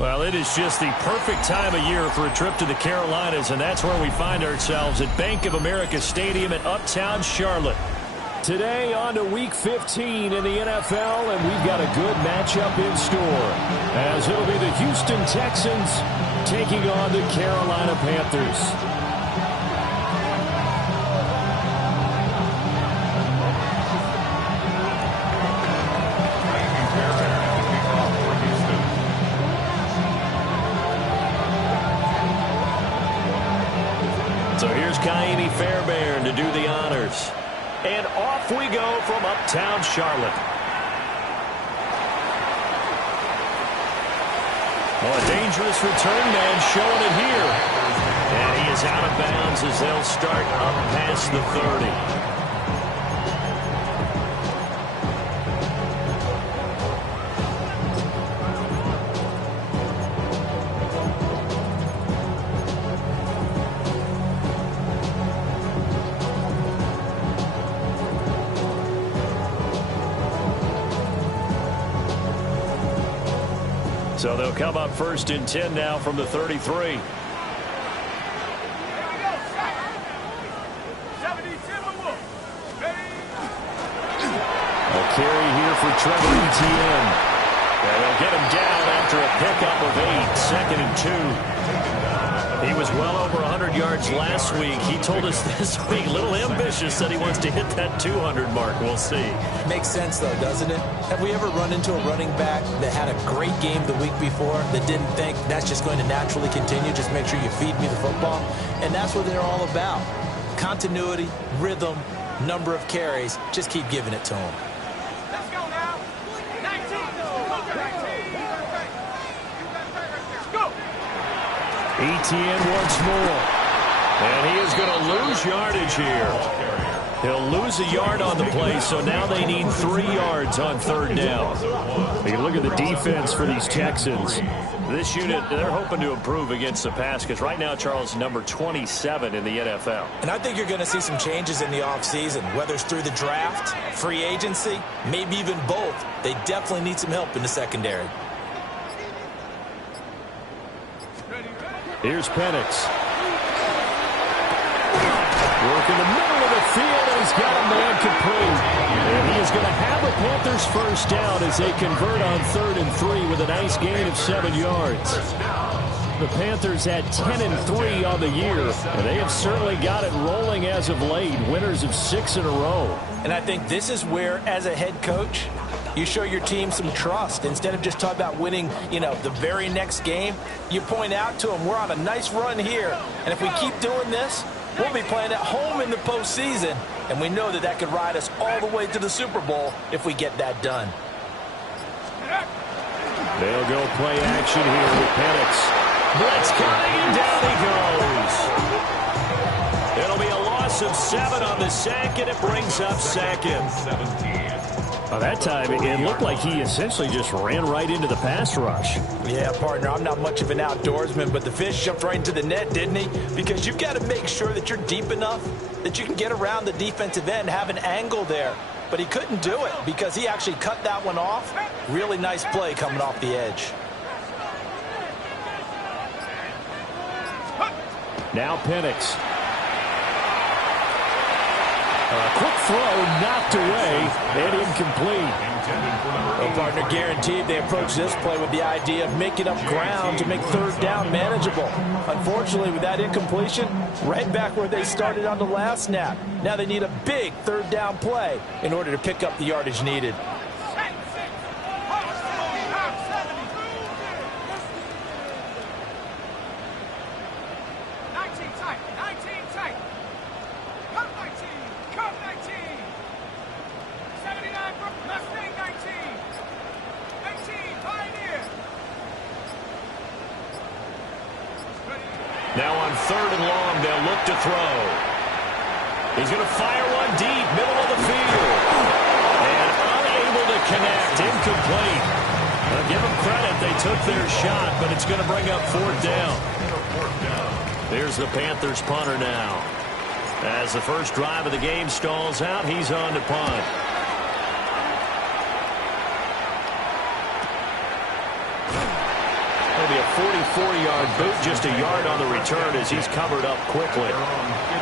Well, it is just the perfect time of year for a trip to the Carolinas, and that's where we find ourselves at Bank of America Stadium in Uptown Charlotte. Today on to Week 15 in the NFL, and we've got a good matchup in store, as it'll be the Houston Texans taking on the Carolina Panthers. So here's Kaimi Fairbairn to do the honors. And off we go from Uptown Charlotte. Oh, a dangerous return man showing it here. And he is out of bounds as they'll start up past the 30. So they'll come up first and 10 now from the 33. A carry here for Trevor Etienne. And they'll get him down after a pickup of 8, 2nd and 2. He was well over 100 yards last week. He told us this week, a little ambitious, that he wants to hit that 200 mark. We'll see. Makes sense, though, doesn't it? Have we ever run into a running back that had a great game the week before that didn't think that's just going to naturally continue? Just make sure you feed me the football. And that's what they're all about. Continuity, rhythm, number of carries. Just keep giving it to them. Let's go now. 19. Go. Etienne once more. And he is going to lose yardage here. He'll lose a yard on the play, so now they need 3 yards on 3rd down. You look at the defense for these Texans. This unit, they're hoping to improve against the pass because right now, Charles, number 27 in the NFL. And I think you're going to see some changes in the offseason, whether it's through the draft, free agency, maybe even both. They definitely need some help in the secondary. Here's Penix. Work in the middle of the field, and he's got a man complete. And he is going to have a Panthers first down as they convert on 3rd and 3 with a nice gain of 7 yards. The Panthers had 10-3 on the year, and they have certainly got it rolling as of late, winners of 6 in a row. And I think this is where, as a head coach, you show your team some trust. Instead of just talking about winning, the very next game, you point out to them, we're on a nice run here. And if we keep doing this, we'll be playing at home in the postseason. And we know that could ride us all the way to the Super Bowl if we get that done. They'll go play action here with Penix. Blitz coming, and down he goes. It'll be a loss of 7 on the sack, and it brings up 2nd. By that time, it looked like he essentially just ran right into the pass rush. Yeah, partner, I'm not much of an outdoorsman, but the fish jumped right into the net, didn't he? Because you've got to make sure that you're deep enough that you can get around the defensive end, have an angle there. But he couldn't do it because he actually cut that one off. Really nice play coming off the edge. Now Penix. A quick throw knocked away and incomplete. Well, partner, guaranteed they approach this play with the idea of making up ground to make 3rd down manageable. Unfortunately, with that incompletion, right back where they started on the last snap. Now they need a big 3rd down play in order to pick up the yardage needed. Now on 3rd and long, they'll look to throw. He's going to fire one deep, middle of the field. And unable to connect, incomplete. I'll give them credit, they took their shot, but it's going to bring up 4th down. There's the Panthers punter now. As the first drive of the game stalls out, he's on to punt. 44-yard boot, just a yard on the return as he's covered up quickly.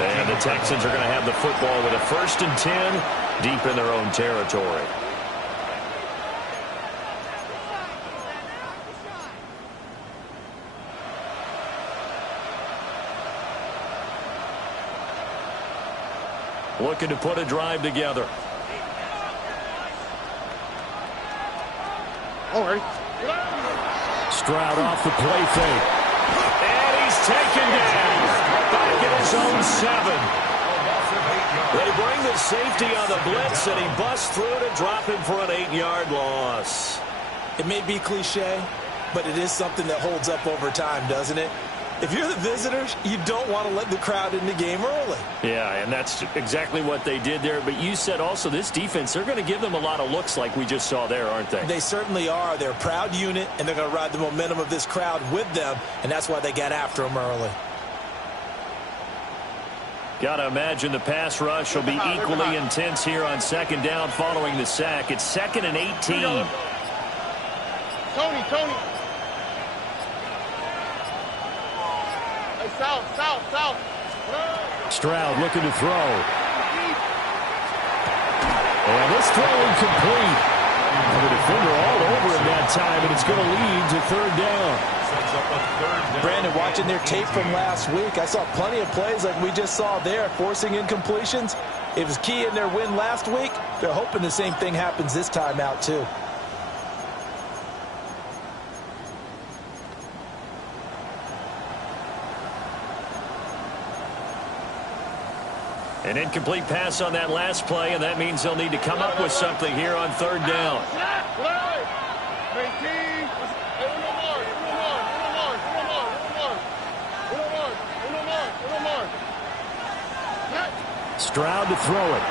And the Texans are going to have the football with a 1st and 10 deep in their own territory. Looking to put a drive together. Stroud off the play fake. And he's taken down. Back at his own 7. They bring the safety on the blitz, and he busts through to drop him for an 8-yard loss. It may be cliche, but it is something that holds up over time, doesn't it? If you're the visitors, you don't want to let the crowd in the game early. Yeah, and that's exactly what they did there. But you said also this defense, they're going to give them a lot of looks like we just saw there, aren't they? They certainly are. They're a proud unit, and they're going to ride the momentum of this crowd with them, and that's why they got after them early. Got to imagine the pass rush will be equally intense here on 2nd down following the sack. It's 2nd and 18. Tony. South. Stroud looking to throw. And this throw incomplete. And the defender all over him that time, and it's going to lead to 3rd down. Brandon, watching their tape from last week, I saw plenty of plays like we just saw there, forcing incompletions. It was key in their win last week. They're hoping the same thing happens this time out, too. An incomplete pass on that last play, and that means they'll need to come up with something here on 3rd down. Stroud to throw it.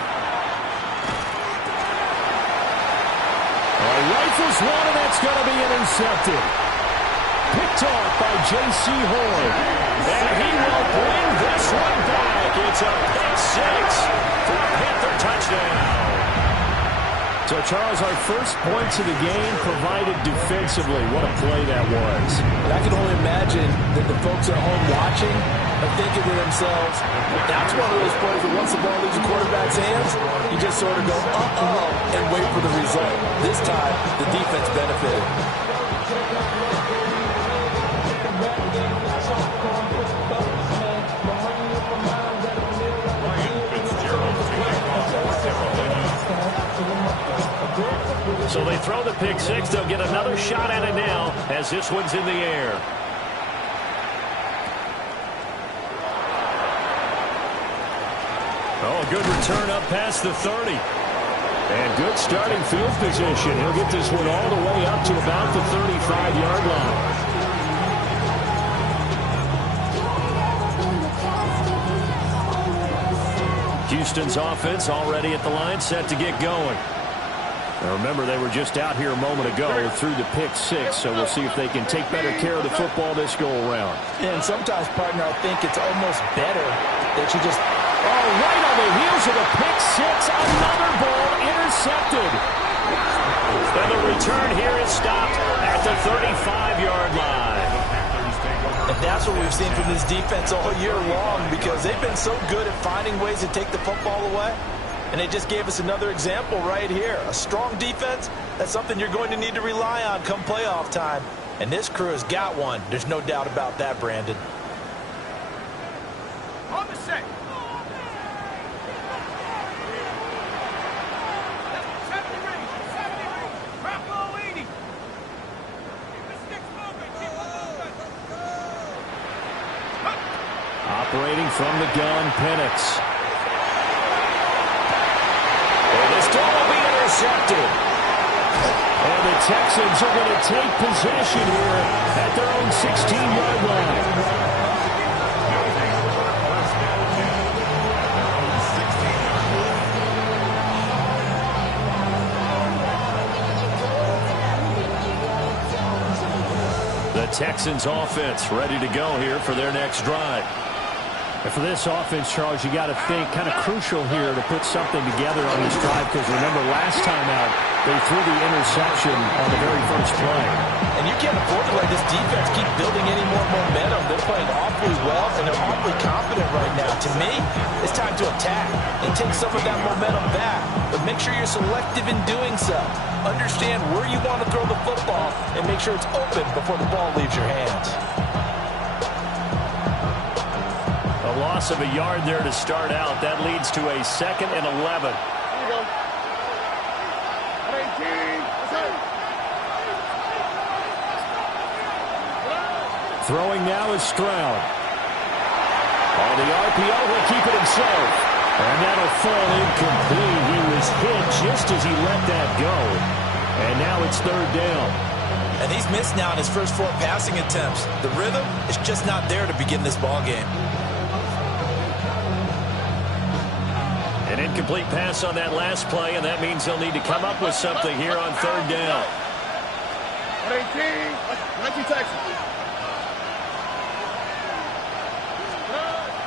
Rifles one, and that's going to be intercepted. Picked off by J.C. Horn. And he will bring this one back. It's a pick 6 for a Panther touchdown. So, Charles, our first points of the game provided defensively. What a play that was. And I can only imagine that the folks at home watching are thinking to themselves, that's one of those plays that once the ball leaves the quarterback's hands, you just sort of go, uh-oh, and wait for the result. This time, the defense benefited. So they throw the pick 6. They'll get another shot at it now as this one's in the air. Oh, a good return up past the 30. And good starting field position. He'll get this one all the way up to about the 35-yard line. Houston's offense already at the line, set to get going. Now remember, they were just out here a moment ago through the pick 6, so we'll see if they can take better care of the football this go-around. And sometimes, partner, I think it's almost better that you just... Oh, right on the heels of the pick 6, another ball intercepted. And the return here is stopped at the 35-yard line. And that's what we've seen from this defense all year long, because they've been so good at finding ways to take the football away. And they just gave us another example right here. A strong defense, that's something you're going to need to rely on come playoff time. And this crew has got one. There's no doubt about that, Brandon. On the set. 70 range. Drop low 80. Keep the sticks moving. Keep them moving. Operating from the gun, Penix. This throw will be intercepted. And the Texans are going to take possession here at their own 16-yard line. The Texans offense ready to go here for their next drive. And for this offense, Charles, you got to think kind of crucial here to put something together on this drive, because remember last time out, They threw the interception on the very first play. And you can't afford to let this defense keep building any more momentum. They're playing awfully well, and they're awfully confident right now. To me, it's time to attack and take some of that momentum back. But make sure you're selective in doing so. Understand where you want to throw the football and make sure it's open before the ball leaves your hands. A loss of a yard there to start out. That leads to a 2nd and 11. Throwing now is Stroud. On the RPO, he'll keep it himself. And that'll fall incomplete. He was hit just as he let that go. And now it's 3rd down. And he's missed now in his first 4 passing attempts. The rhythm is just not there to begin this ball game. An incomplete pass on that last play, and that means they'll need to come up with something here on 3rd down. 19 Texas.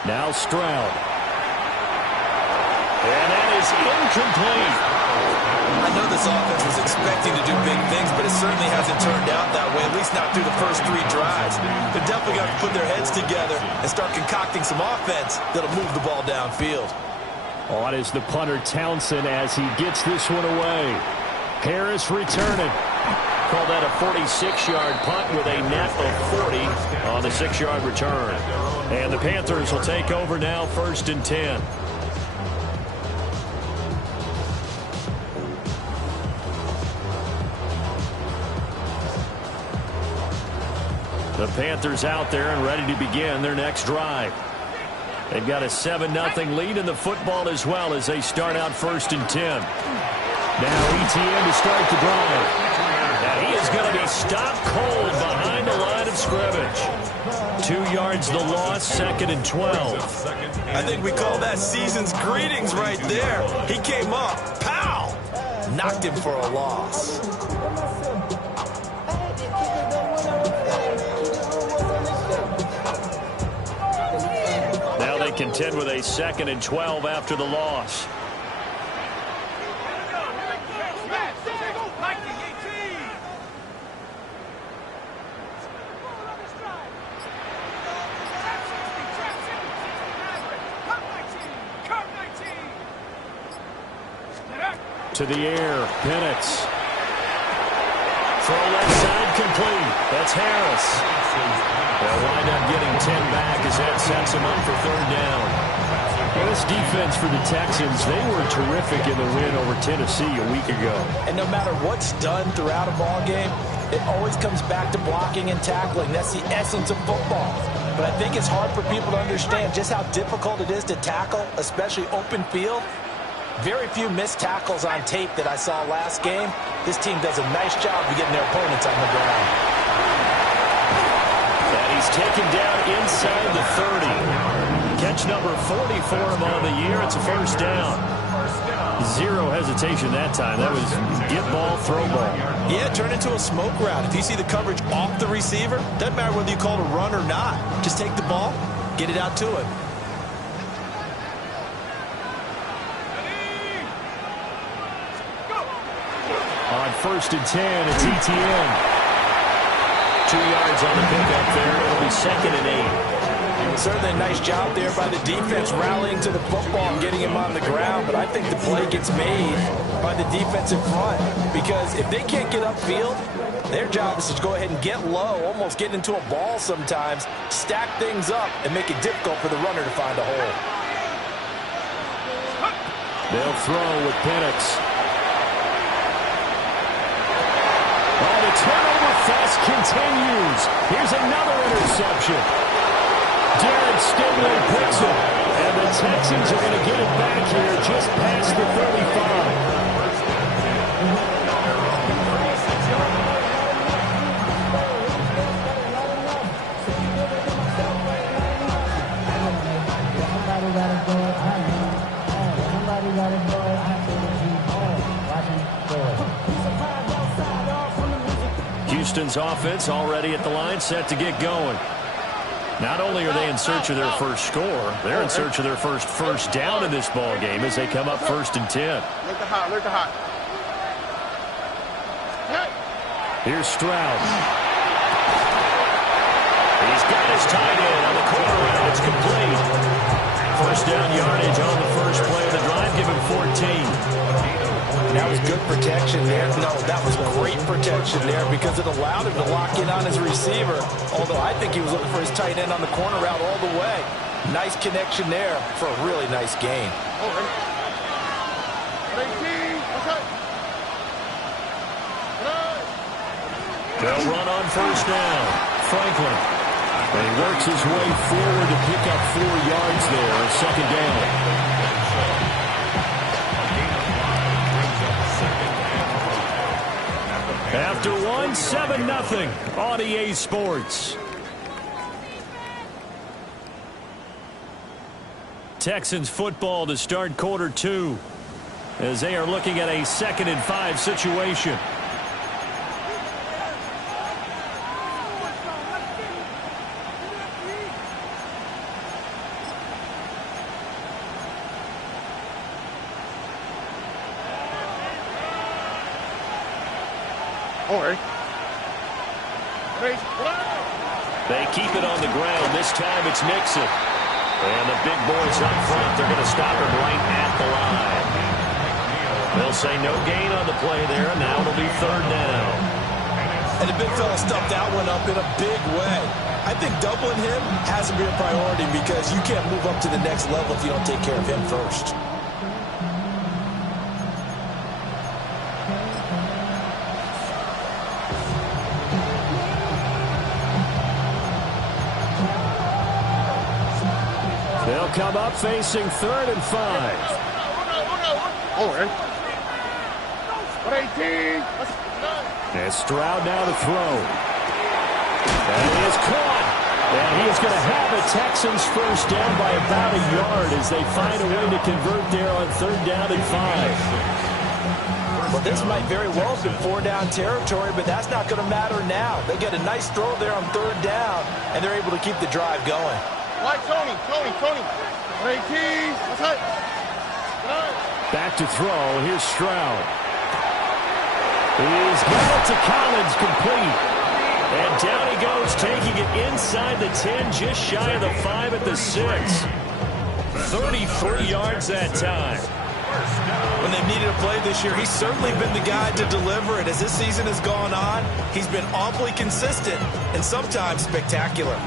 Now Stroud. And that is incomplete. I know this offense was expecting to do big things, but it certainly hasn't turned out that way, at least not through the first 3 drives. They're definitely going to put their heads together and start concocting some offense that'll move the ball downfield. On is the punter Townsend as he gets this one away. Harris returning. Call that a 46-yard punt with a net of 40 on the 6-yard return. And the Panthers will take over now, 1st and 10. The Panthers out there and ready to begin their next drive. They've got a 7-0 lead in the football as well as they start out 1st and 10. Now ETN to start the drive. Now he is going to be stopped cold behind the line of scrimmage. 2 yards the loss, 2nd and 12. I think we call that season's greetings right there. He came up, pow! Knocked him for a loss. Now they contend with a 2nd and 12 after the loss. To the air, Penix. Throw left side complete. That's Harris. They'll wind up getting 10 back as that sets him up for 3rd down. Well, this defense for the Texans, they were terrific in the win over Tennessee a week ago. And no matter what's done throughout a ball game, it always comes back to blocking and tackling. That's the essence of football. But I think it's hard for people to understand just how difficult it is to tackle, especially open field. Very few missed tackles on tape that I saw last game. This team does a nice job of getting their opponents on the ground. And he's taken down inside the 30. Catch number 40 for him on the year. It's a 1st down. 0 hesitation that time. That was get ball, throw ball. Yeah, turn into a smoke route. If you see the coverage off the receiver, doesn't matter whether you call it a run or not. Just take the ball, get it out to him. On 1st and 10, it's ETN. 2 yards on the pickup there. It'll be 2nd and 8. Certainly a nice job there by the defense rallying to the football and getting him on the ground, but I think the play gets made by the defense in front because if they can't get upfield, their job is to go ahead and get low, almost get into a ball sometimes, stack things up, and make it difficult for the runner to find a hole. They'll throw with Penix. The turnover fest continues. Here's another interception. Jared Stingley picks it. And the Texans are going to get it back here just past the 35. Houston's offense already at the line, set to get going. Not only are they in search of their first score, they're in search of their first down in this ball game as they come up 1st and 10. Look the hot. Here's Stroud. He's got his tight end on the corner route. It's complete. First down yardage on the first play of the drive. Give him 14. That was good protection there. No, that was great protection there because it allowed him to lock in on his receiver. Although I think he was looking for his tight end on the corner route all the way. Nice connection there for a really nice gain. They'll run on first down. Franklin. And he works his way forward to pick up 4 yards there on second down. After 1, 7-0 on EA Sports. Texans football to start quarter 2 as they are looking at a 2nd and 5 situation. They keep it on the ground. This time it's Nixon. And the big boys up front, they're going to stop him right at the line. They'll say no gain on the play there, and now it'll be 3rd down. And the big fella stuffed that one up in a big way. I think doubling him has to be a priority because you can't move up to the next level if you don't take care of him first. They'll come up facing 3rd and 5. And Stroud now to throw. That is caught. And he's going to have the Texans first down by about a yard as they find a way to convert there on 3rd down and 5. Well, this might very well have been 4-down territory, but that's not going to matter now. They get a nice throw there on 3rd down, and they're able to keep the drive going. Back to throw. Here's Stroud. He's got it to Collins, complete. And down he goes, taking it inside the 10, just shy of the 5 at the 6. 33 yards that time. When they've needed a play this year, he's certainly been the guy to deliver it. As this season has gone on, he's been awfully consistent and sometimes spectacular.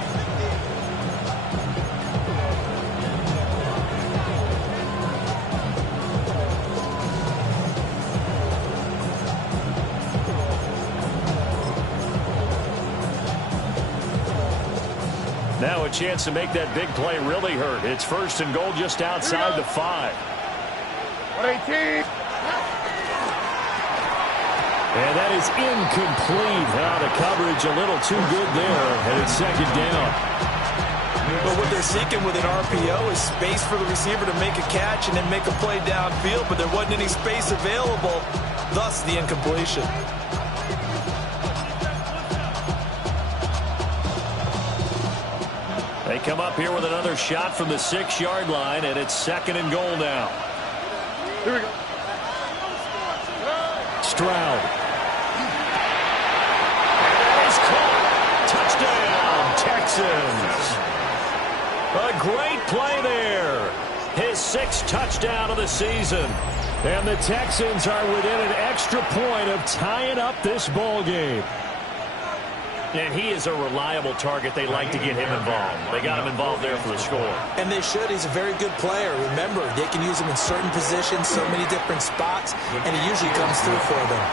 Now a chance to make that big play really hurt. It's 1st and goal just outside the 5. And that is incomplete. The coverage a little too good there, and it's 2nd down. But what they're seeking with an RPO is space for the receiver to make a catch and then make a play downfield, but there wasn't any space available, thus the incompletion. They come up here with another shot from the 6-yard line, and it's 2nd and goal now. Here we go. Stroud. Is caught. Touchdown, Texans. A great play there. His 6th touchdown of the season. And the Texans are within an extra point of tying up this ball game. And he is a reliable target. They like to get him involved. They got him involved there for the score. And they should. He's a very good player. Remember, they can use him in certain positions, so many different spots, and he usually comes through for them.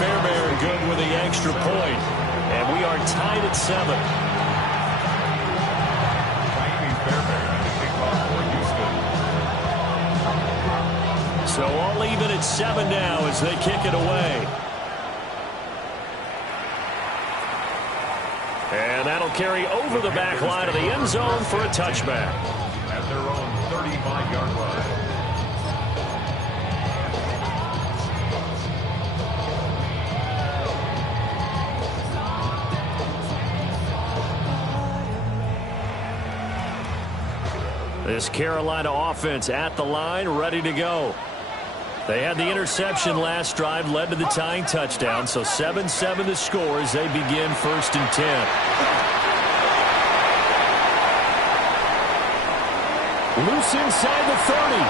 Fairbairn good with the extra point. And we are tied at 7. So all even at 7 now as they kick it away. And that'll carry over the back line of the end zone for a touchback. At their own 35-yard line. This Carolina offense at the line, ready to go. They had the interception last drive, led to the tying touchdown, so 7-7 to score as they begin 1st and 10. Loose inside the 30.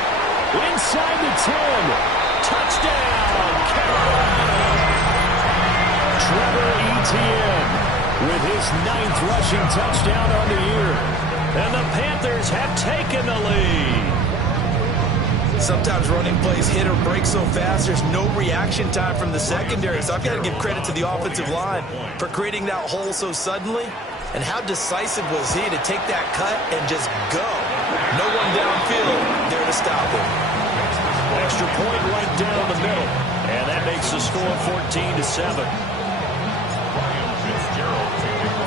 Inside the 10. Touchdown, Carolina! Trevor Etienne with his 9th rushing touchdown on the year. And the Panthers have taken the lead. Sometimes running plays hit or break so fast, there's no reaction time from the secondary. So I've got to give credit to the offensive line for creating that hole so suddenly. And how decisive was he to take that cut and just go? No one downfield there to stop him. Extra point right down the middle. And that makes the score 14-7.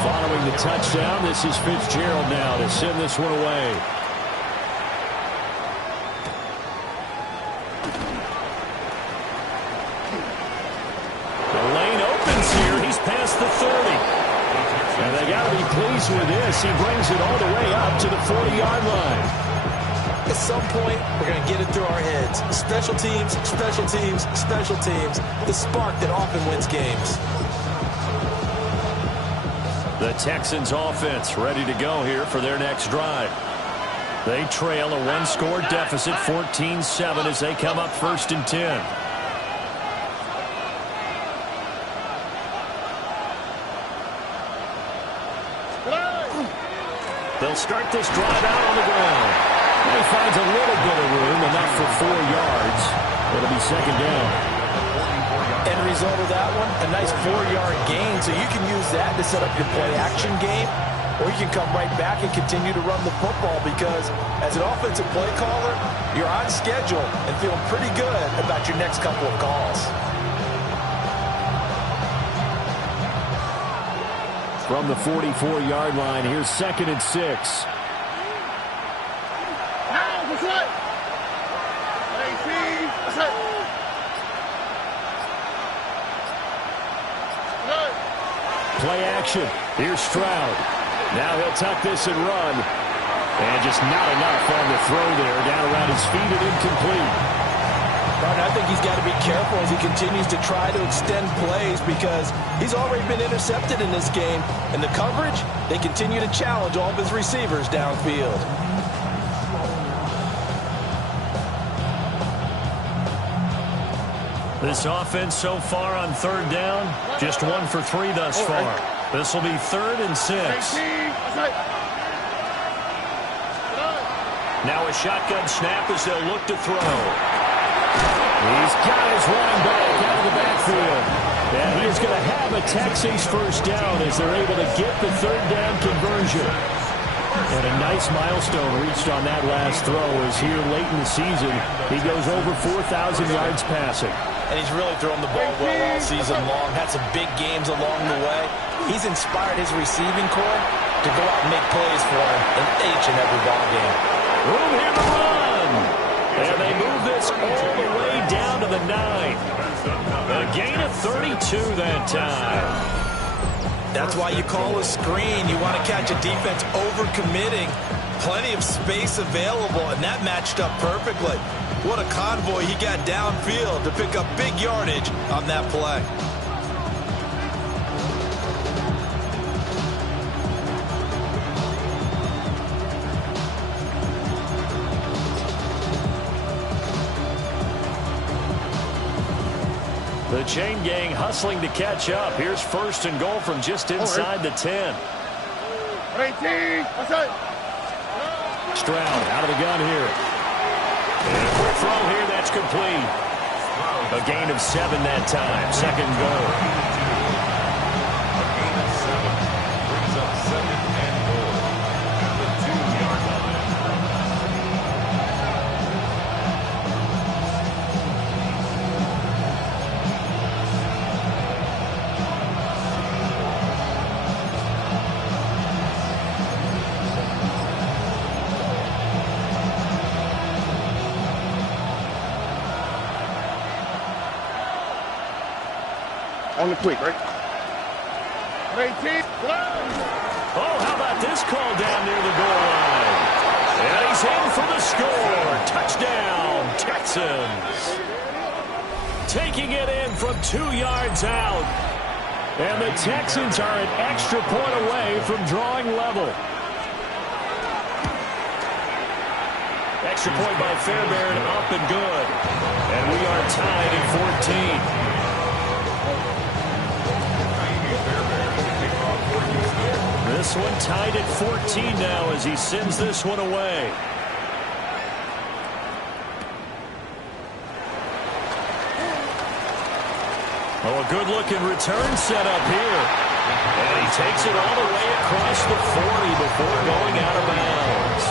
Following the touchdown, this is Fitzgerald now to send this one away. Past the 30. And they got to be pleased with this. He brings it all the way up to the 40-yard line. At some point, we're going to get it through our heads. Special teams, special teams, special teams. The spark that often wins games. The Texans offense ready to go here for their next drive. They trail a one-score deficit, 14-7, as they come up 1st and 10. They'll start this drive out on the ground. And he finds a little bit of room, enough for 4 yards. It'll be 2nd down. End result of that one, a nice 4-yard gain. So you can use that to set up your play-action game, or you can come right back and continue to run the football because as an offensive play caller, you're on schedule and feeling pretty good about your next couple of calls. From the 44-yard line, here's 2nd and 6. Play action. Here's Stroud. Now he'll tuck this and run. And just not enough on the throw there. Down around his feet and incomplete. I think he's got to be careful as he continues to try to extend plays because he's already been intercepted in this game. And the coverage, they continue to challenge all of his receivers downfield. This offense so far on 3rd down, just 1 for 3 thus far. This will be 3rd and 6. Now a shotgun snap as they'll look to throw. He's got his running back out of the backfield. And he's going to have a Texans 1st down as they're able to get the 3rd down conversion. And a nice milestone reached on that last throw as here late in the season, he goes over 4,000 yards passing. And he's really thrown the ball well all season long. Had some big games along the way. He's inspired his receiving corps to go out and make plays for him in each and every ball game. Room here to run. And they move this all the way down to the 9. A gain of 32 that time. That's why you call a screen. You want to catch a defense overcommitting. Plenty of space available, and that matched up perfectly. What a convoy he got downfield to pick up big yardage on that play. The chain gang hustling to catch up. Here's 1st and goal from just inside the 10. Stroud out of the gun here. And a quick throw here, that's complete. A gain of 7 that time. 2nd and goal. A gain of 7 brings up 2nd and goal at the 2-yard line. On the quick, right? Oh, how about this call down near the goal line? And he's in for the score. Touchdown, Texans. taking it in from 2 yards out. And the Texans are an extra point away from drawing level. Extra point by Fairbairn, up and good. And we are tied at 14. This one tied at 14 now as he sends this one away. Oh, a good-looking return set up here. And he takes it all the way across the 40 before going out of bounds.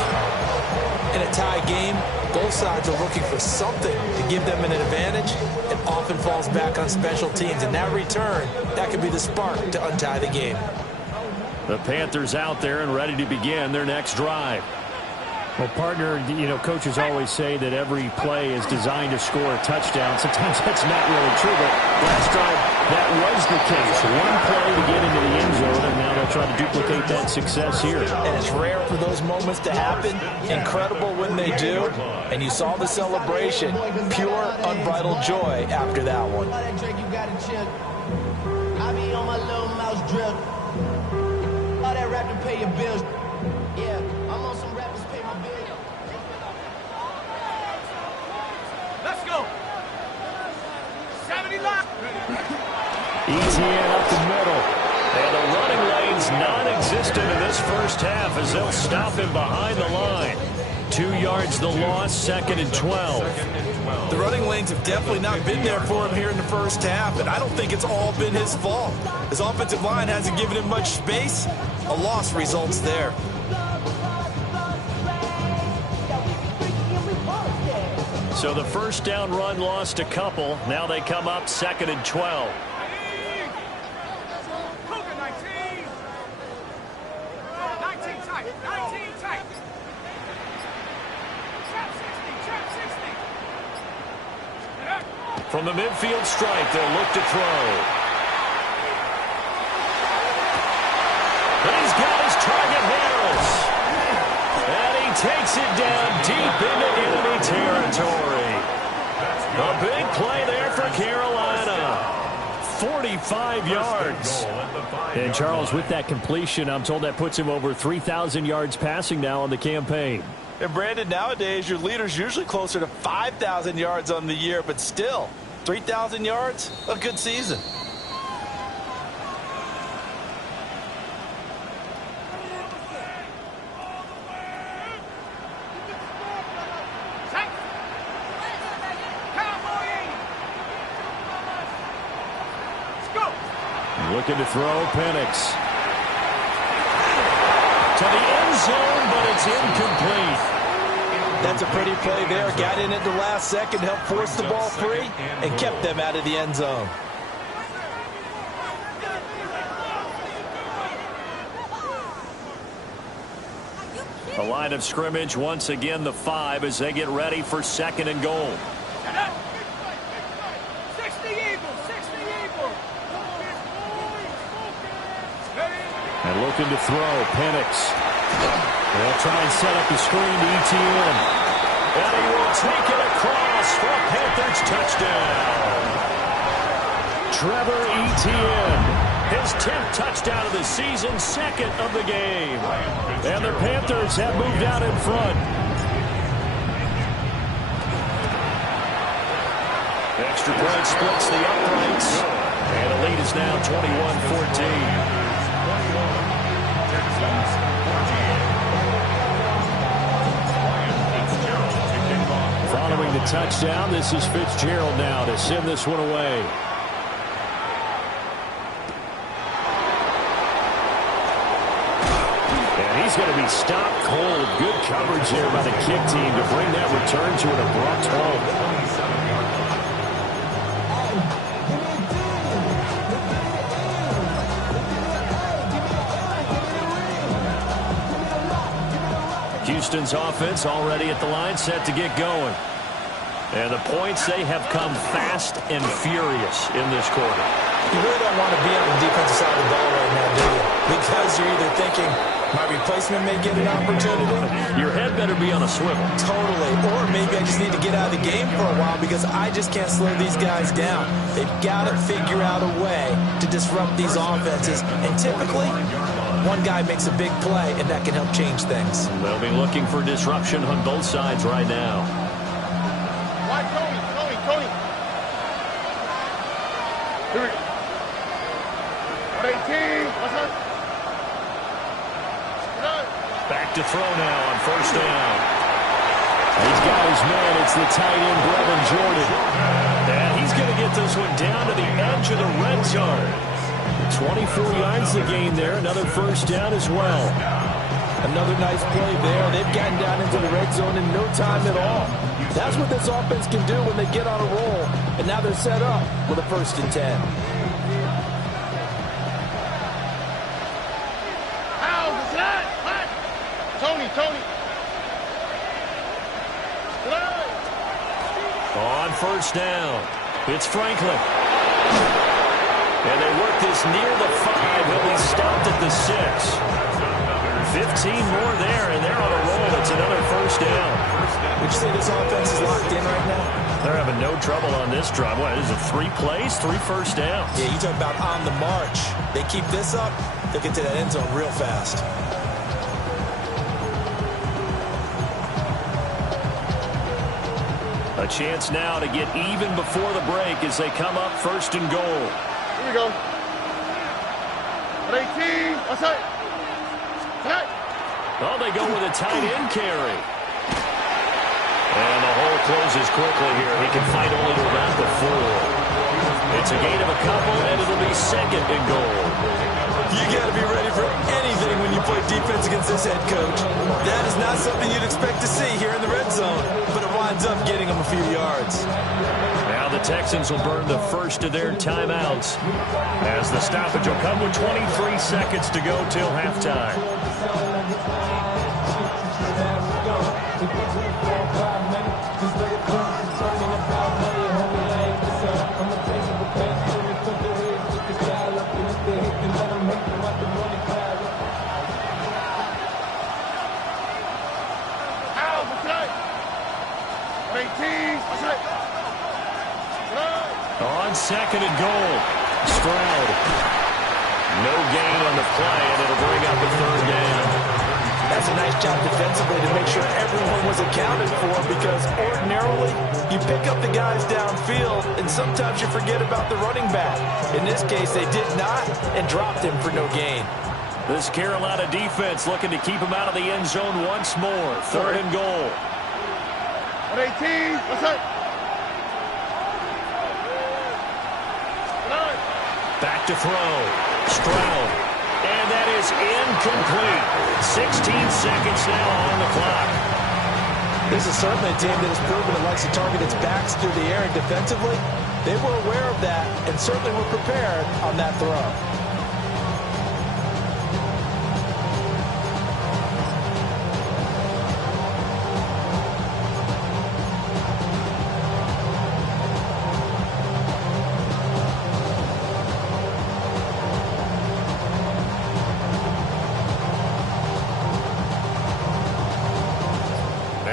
In a tie game, both sides are looking for something to give them an advantage. It often falls back on special teams. And that return, that could be the spark to untie the game. The Panthers out there and ready to begin their next drive. Well, partner, you know, coaches always say that every play is designed to score a touchdown. Sometimes that's not really true, but last drive, that was the case. One play to get into the end zone, and now they'll try to duplicate that success here. And it's rare for those moments to happen. Incredible when they do. And you saw the celebration. Pure, unbridled joy after that one. I be on my little mouse drill. All that rap to pay your bills. Yeah, I'm on some rappers pay my bills. Let's go. 70 line. ETN up the middle. And the running lane's non-existent in this first half as they'll stop him behind the line. 2 yards the loss, 2nd and 12. The running lanes have definitely not been there for him here in the first half, and I don't think it's all been his fault. His offensive line hasn't given him much space. A loss results there. So the first down run lost a couple. Now they come up 2nd and 12. Cougar 19. 19 tight. 19 tight. Trap 60. Trap 60. From the midfield stripe, they'll look to throw. And he's got his target, Harris. And he takes it down deep into enemy territory. A big play there for Carolina. 45 yards. And Charles, with that completion, I'm told that puts him over 3,000 yards passing now on the campaign. And Brandon, nowadays your leader's usually closer to 5,000 yards on the year, but still, 3,000 yards, a good season. Looking to throw, Penix. To the end zone, but it's incomplete. That's a pretty play there. Got in at the last second, helped force the ball free, and kept them out of the end zone. A line of scrimmage, once again the 5 as they get ready for 2nd and goal. 60 Eagles. 60 Eagles. And looking to throw, Penix. They'll try and set up the screen to ETN. And he will take it across for a Panthers touchdown. Trevor Etienne. His 10th touchdown of the season, 2nd of the game. And the Panthers have moved out in front. Extra point splits the uprights. And the lead is now 21-14. Following the touchdown, this is Fitzgerald now to send this one away. And he's going to be stopped cold. Good coverage there by the kick team to bring that return to an abrupt halt. Houston's offense already at the line, set to get going. And the points, they have come fast and furious in this quarter. You really don't want to be on the defensive side of the ball right now, do you? Big because you're either thinking, my replacement may get an opportunity. Your head better be on a swivel. Totally. Or maybe I just need to get out of the game for a while because I just can't slow these guys down. They've got to figure out a way to disrupt these offenses. And typically, one guy makes a big play, and that can help change things. They'll be looking for disruption on both sides right now. Why, Tony? Here we go. 18. What's up? Back to throw now on first down. He's got his man. It's the tight end, Brevin Jordan. And he's going to get this one down to the edge of the red zone. 24 yards the gain there. Another first down as well. Another nice play there. They've gotten down into the red zone in no time at all. That's what this offense can do when they get on a roll. And now they're set up with a 1st and 10. Tony. On first down, it's Franklin. And they work this near the 5. He'll be stopped at the 6. 15 more there, and they're on a roll. It's another first down. Would you say this offense is locked in right now? They're having no trouble on this drive. What, is it 3 plays, 3 first downs? Yeah, you talk about on the march. They keep this up, they'll get to that end zone real fast. A chance now to get even before the break as they come up 1st and goal. Here we go. 18. What's up? Oh, they go with a tight end carry. And the hole closes quickly here. He can fight only to about the 4. It's a gain of a couple, and it'll be 2nd and goal. You got to be ready for anything when you play defense against this head coach. That is not something you'd expect to see here in the red zone, but it winds up getting them a few yards. Now the Texans will burn the first of their timeouts as the stoppage will come with 23 seconds to go till halftime. On 2nd and goal, Stroud. No gain on the play, and it'll bring up a 3rd down. That's a nice job defensively to make sure everyone was accounted for, because ordinarily you pick up the guys downfield and sometimes you forget about the running back. In this case, they did not and dropped him for no gain. This Carolina defense looking to keep him out of the end zone once more. 3rd and goal. 18. What's up? Back to throw. Stroud. And that is incomplete. 16 seconds now on the clock. This is certainly a team that has proven it likes to target its backs through the air, and defensively, they were aware of that and certainly were prepared on that throw.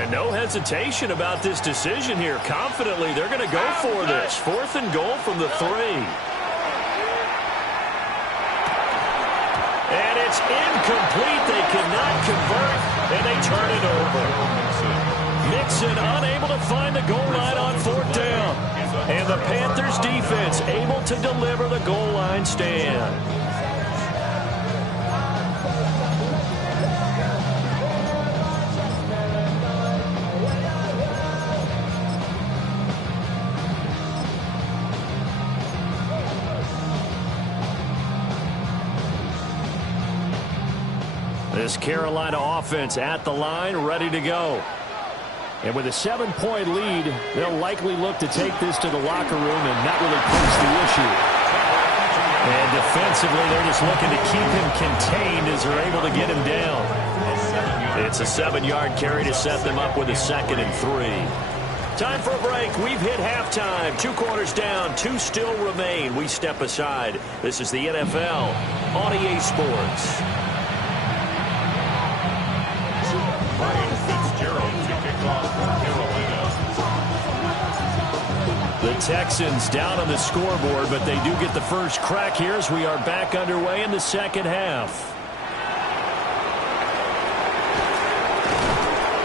No hesitation about this decision here. Confidently, they're going to go for this. 4th and goal from the 3. And it's incomplete. They cannot convert, and they turn it over. Mixon unable to find the goal line on 4th down. And the Panthers defense able to deliver the goal line stand. This Carolina offense at the line, ready to go. And with a 7-point lead, they'll likely look to take this to the locker room and not really push the issue. And defensively, they're just looking to keep him contained as they're able to get him down. It's a 7-yard carry to set them up with a 2nd and 3. Time for a break. We've hit halftime. 2 quarters down. 2 still remain. We step aside. This is the NFL on EA Sports. The Texans down on the scoreboard, but they do get the first crack here as we are back underway in the second half.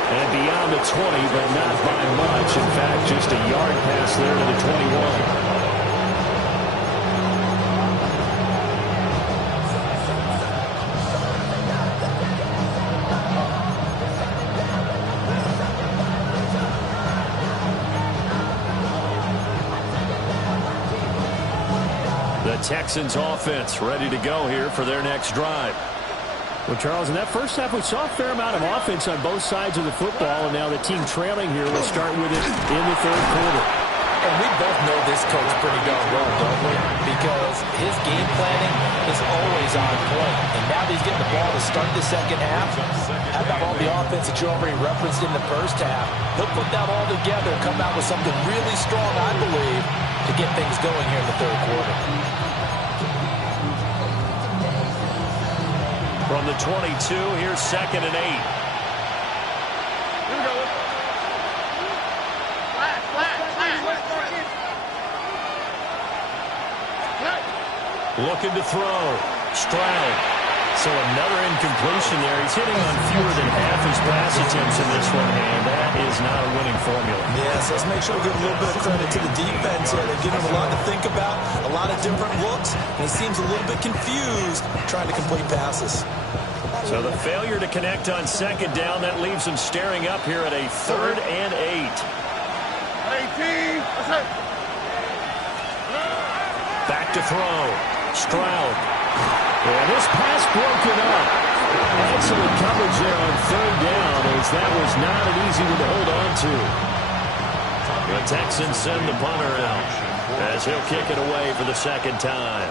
And beyond the 20, but not by much. In fact, just a yard pass there to the 21. The Texans offense ready to go here for their next drive. Well, Charles, in that first half, we saw a fair amount of offense on both sides of the football, and now the team trailing here will start with it in the third quarter. And we both know this coach pretty darn well, don't we? Because his game planning is always on point. And now that he's getting the ball to start the second half, how about all the offense that you already referenced in the first half? He'll put that all together and come out with something really strong, I believe, to get things going here in the third quarter. From the 22, here's 2nd and 8. Here we go. Looking to throw. Stroud. So another incompletion there. He's hitting on fewer than half his pass attempts in this one, and that is not a winning formula. Yes, let's make sure we give a little bit of credit to the defense here. They've given him a lot to think about, a lot of different looks, and he seems a little bit confused trying to complete passes. So the failure to connect on 2nd down, that leaves him staring up here at a 3rd and 8. 18. That's it. Back to throw. Stroud. And this pass broken up. Excellent coverage there on 3rd down, as that was not an easy one to hold on to. The Texans send the punter out as he'll kick it away for the 2nd time.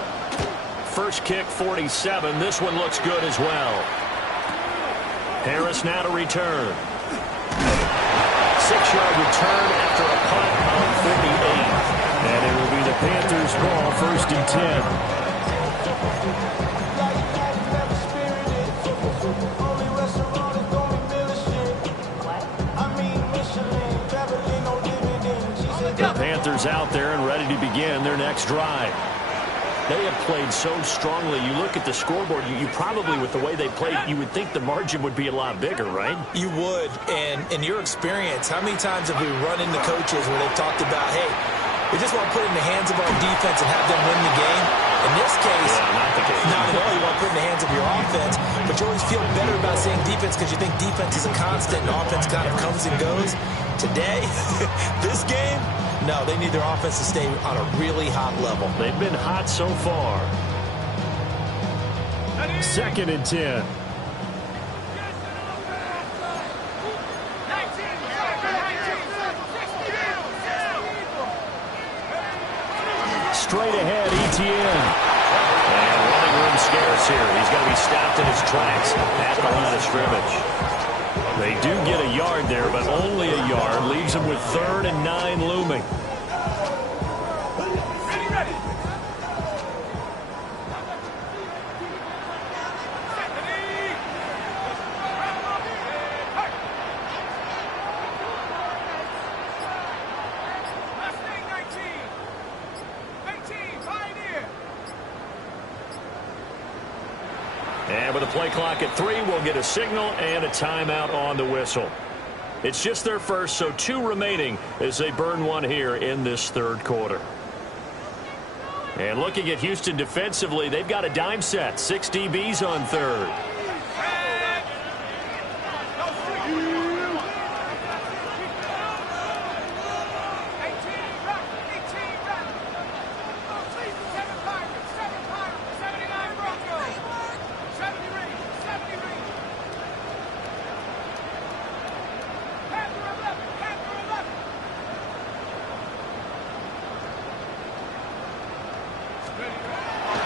First kick, 47. This one looks good as well. Harris now to return. 6-yard return after a punt on 48. And it will be the Panthers' ball, 1st and 10. The Panthers out there and ready to begin their next drive. They have played so strongly. You look at the scoreboard, you probably, with the way they played, you would think the margin would be a lot bigger, right? You would. And in your experience, how many times have we run into coaches where they've talked about, hey, we just want to put it in the hands of our defense and have them win the game? In this case, not the case. Not at all. You want to put it in the hands of your offense, but you always feel better about saying defense because you think defense is a constant and offense kind of comes and goes. Today, this game, no, they need their offense to stay on a really hot level. They've been hot so far. 2nd and 10. Straight ahead, ETN. And running room scarce here. He's going to be stopped in his tracks at the line of scrimmage. They do get a yard there, but only a yard. Leaves them with 3rd and 9 looming. Ready. Last thing, 19. 18, Pioneer. And with a play clock at 3, we'll get a signal and a timeout on the whistle. It's just their first, so 2 remaining as they burn one here in this 3rd quarter. And looking at Houston defensively, they've got a dime set. 6 DBs on 3rd.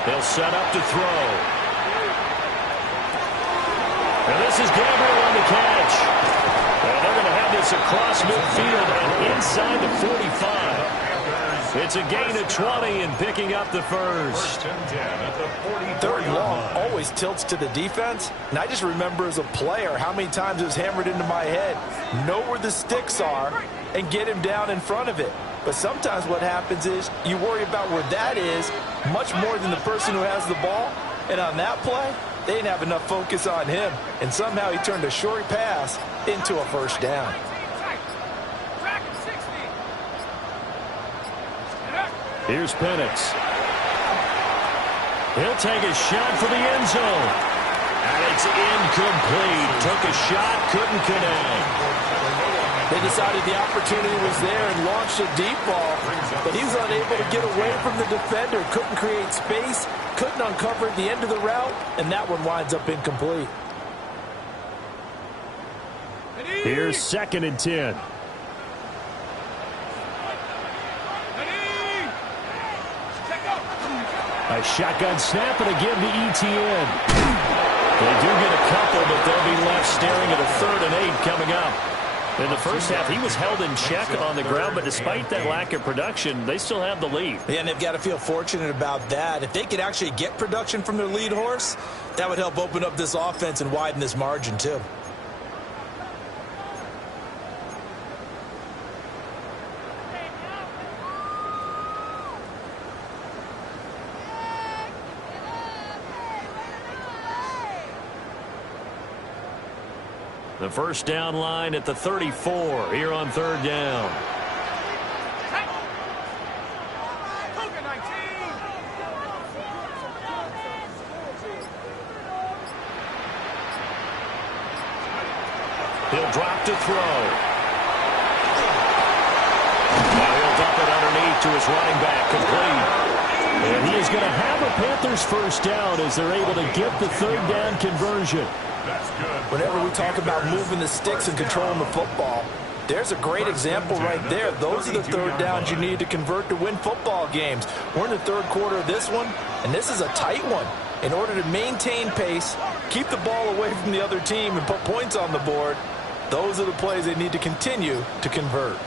They'll set up to throw. And this is Gabriel on the catch. And they're going to have have this across midfield and inside the 45. It's a gain of 20 and picking up the first. Third and long always tilts to the defense. And I just remember as a player how many times it was hammered into my head. Know where the sticks are and get him down in front of it. But sometimes what happens is you worry about where that is much more than the person who has the ball. And on that play, they didn't have enough focus on him. And somehow he turned a short pass into a first down. Here's Penix. He'll take a shot for the end zone. And it's incomplete. Took a shot, couldn't connect. They decided the opportunity was there and launched a deep ball, but he was unable to get away from the defender. Couldn't create space, couldn't uncover at the end of the route, and that one winds up incomplete. Here's 2nd and 10. A shotgun snap and again to ETN. They do get a couple, but they'll be left staring at a 3rd and 8 coming up. In the first half, he was held in check on the ground, but despite that lack of production, they still have the lead. Yeah, and they've got to feel fortunate about that. If they could actually get production from their lead horse, that would help open up this offense and widen this margin too. The first down line at the 34 here on 3rd down. He'll drop to throw. Now he'll dump it underneath to his running back, complete. And he is going to have a Panthers first down as they're able to get the 3rd down conversion. Whenever we talk about moving the sticks and controlling the football, there's a great example right there. Those are the 3rd downs you need to convert to win football games. We're in the 3rd quarter of this one, and this is a tight one. In order to maintain pace, keep the ball away from the other team, and put points on the board, those are the plays they need to continue to convert.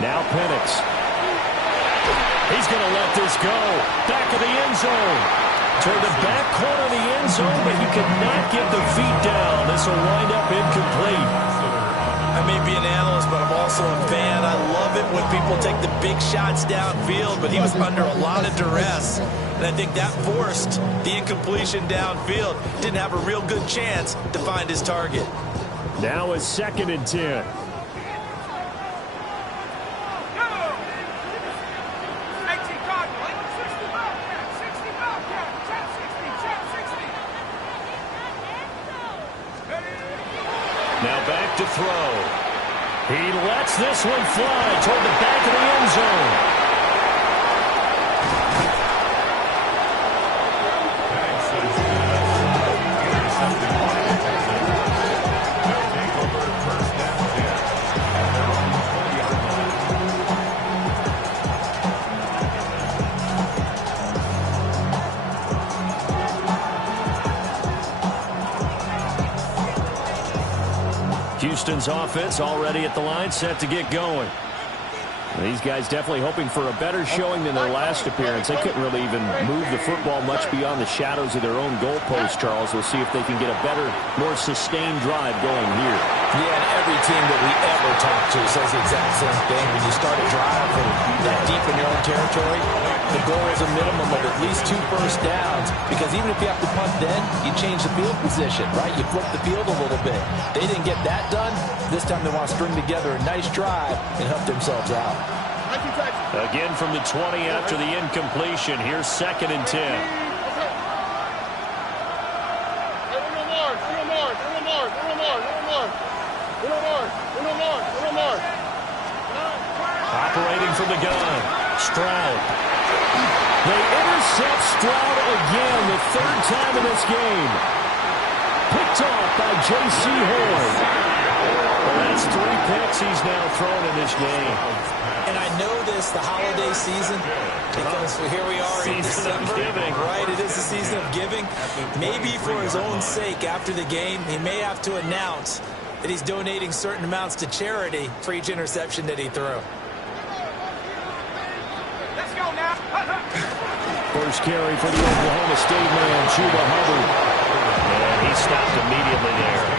Now Penix. He's going to let this go. Back of the end zone. Toward the back corner of the end zone, but he could not get the feet down. This will wind up incomplete. I may be an analyst, but I'm also a fan. I love it when people take the big shots downfield, but he was under a lot of duress. And I think that forced the incompletion downfield. Didn't have a real good chance to find his target. Now it's 2nd and 10. Now back to throw. He lets this one fly toward the back of the end zone. Houston's offense already at the line, set to get going. These guys definitely hoping for a better showing than their last appearance. They couldn't really even move the football much beyond the shadows of their own goalpost, Charles. We'll see if they can get a better, more sustained drive going here. Yeah, and every team that we ever talk to says the exact same thing. When you start a drive from that deep in your own territory, the goal is a minimum of at least 2 first downs, because even if you have to punt then, you change the field position, right? You flip the field a little bit. They didn't get that done. This time they want to string together a nice drive and help themselves out. Again from the 20 after the incompletion. Here's 2nd and 10. Operating from the gun, Stroud. They intercept Stroud again, the 3rd time in this game. Picked off by J.C. Horn. Well, that's 3 picks he's now thrown in this game. And I know this, the holiday season, because here we are in Season of December. giving. Right, it is the season of giving. Maybe for his own sake after the game, he may have to announce that he's donating certain amounts to charity for each interception that he threw. Let's go now. First carry for the Oklahoma State man, Chuba Hubbard. And he stopped immediately there.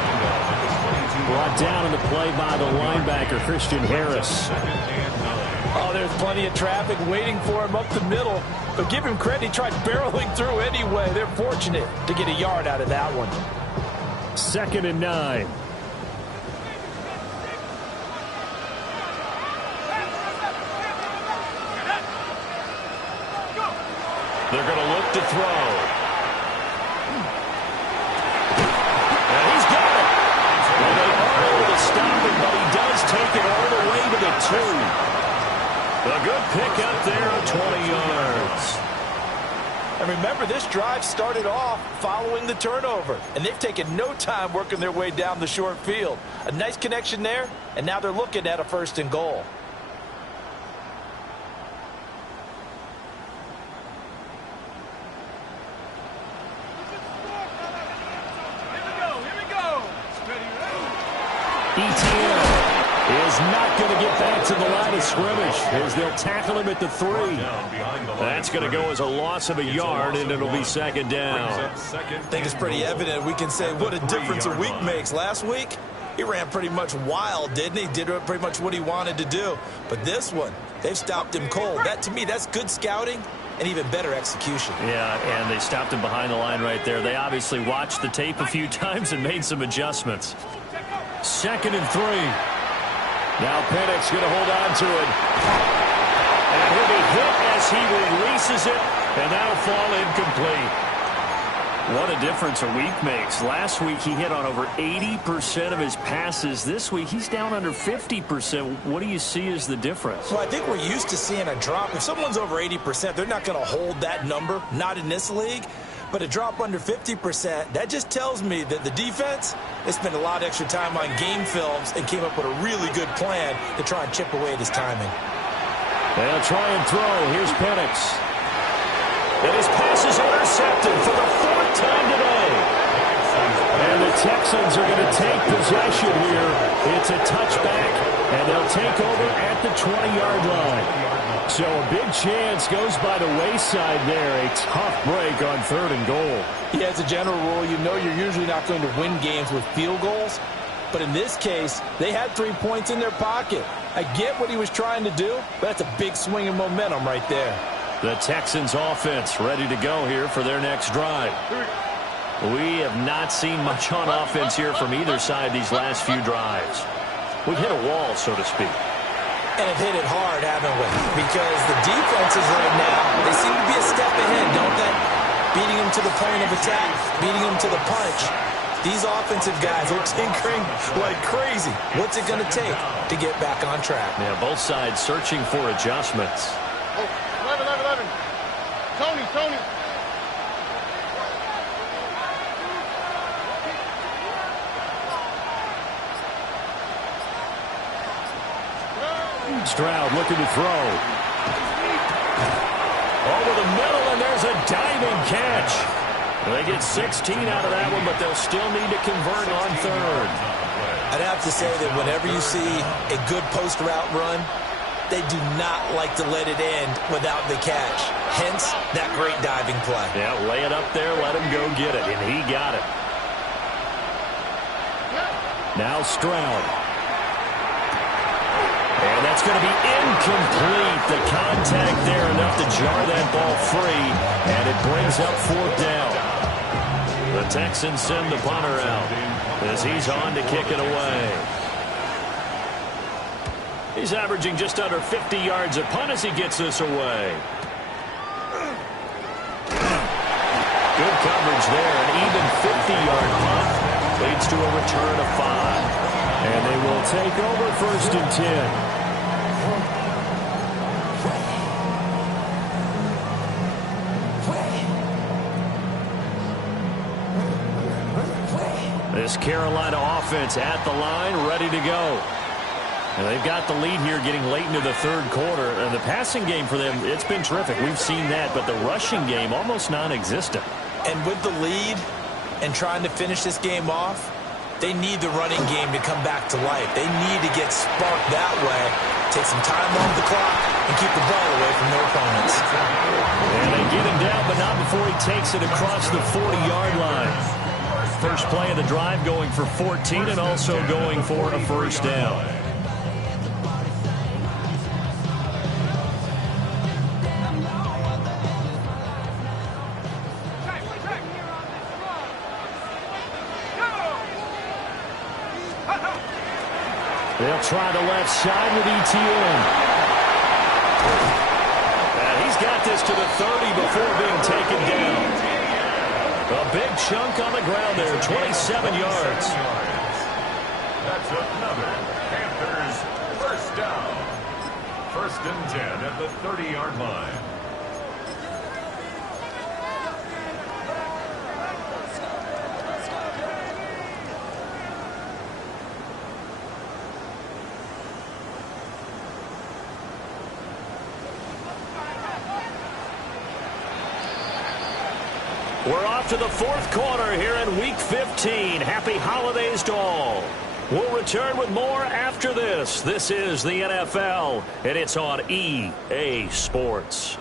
Brought down in the play by the linebacker, Christian Harris. Oh, there's plenty of traffic waiting for him up the middle. But give him credit, he tried barreling through anyway. They're fortunate to get a yard out of that one. 2nd and 9. They're going to look to throw. And he's got it. And they are able to stop him, but he does take it all the way to the 2. A good pick up there of 20 yards. And remember, this drive started off following the turnover. And they've taken no time working their way down the short field. A nice connection there, and now they're looking at a 1st and goal. ETN is not going to get back to the line of scrimmage as they'll tackle him at the 3. That's going to go as a loss of a yard, and it'll be 2nd down. I think it's pretty evident. We can say what a difference a week makes. Last week, he ran pretty much wild, didn't he? Did pretty much what he wanted to do. But this one, they've stopped him cold. That, to me, that's good scouting and even better execution. Yeah, and they stopped him behind the line right there. They obviously watched the tape a few times and made some adjustments. 2nd and 3. Now Pennick's going to hold on to it. And he'll be hit as he releases it, and that'll fall incomplete. What a difference a week makes. Last week he hit on over 80% of his passes. This week he's down under 50%. What do you see as the difference? Well, I think we're used to seeing a drop. If someone's over 80%, they're not going to hold that number, not in this league. But a drop under 50%, that just tells me that the defense, they spent a lot of extra time on game films and came up with a really good plan to try and chip away at his timing. They'll try and throw. Here's Penix. And his pass is intercepted for the 4th time today. And the Texans are going to take possession here. It's a touchback, and they'll take over at the 20-yard line. So a big chance goes by the wayside there. A tough break on 3rd and goal. Yeah, as a general rule, you know you're usually not going to win games with field goals. But in this case, they had 3 points in their pocket. I get what he was trying to do, but that's a big swing of momentum right there. The Texans offense ready to go here for their next drive. We have not seen much on offense here from either side these last few drives. We've hit a wall, so to speak. And have hit it hard, haven't we? Because the defenses right now, they seem to be a step ahead, don't they? Beating them to the point of attack, beating them to the punch. These offensive guys are tinkering like crazy. What's it going to take to get back on track? Yeah, both sides searching for adjustments. Oh, 11. Tony. Stroud looking to throw. Over the middle, and there's a diving catch. They get 16 out of that one, but they'll still need to convert on 3rd. I'd have to say that whenever you see a good post route run, they do not like to let it end without the catch. Hence, that great diving play. Yeah, lay it up there, let him go get it, and he got it. Now Stroud. And that's going to be incomplete. The contact there enough to jar that ball free, and it brings up 4th down. The Texans send the punter out as he's on to kick it away. He's averaging just under 50 yards a punt as he gets this away. Good coverage there. An even 50-yard punt leads to a return of 5. And they will take over 1st and 10. This Carolina offense at the line, ready to go. And they've got the lead here getting late into the third quarter. And the passing game for them, it's been terrific. We've seen that, but the rushing game almost non-existent. And with the lead and trying to finish this game off, they need the running game to come back to life. They need to get sparked that way, take some time off the clock, and keep the ball away from their opponents. And they get him down, but not before he takes it across the 40-yard line. First play of the drive going for 14 and also going for a first down. They'll try the left side with Etienne. And he's got this to the 30 before being taken down. A big chunk on the ground there, 27 yards. That's another Panthers first down. 1st and 10 at the 30-yard line. We're off to the fourth quarter here in Week 15. Happy holidays to all. We'll return with more after this. This is the NFL, and it's on EA Sports.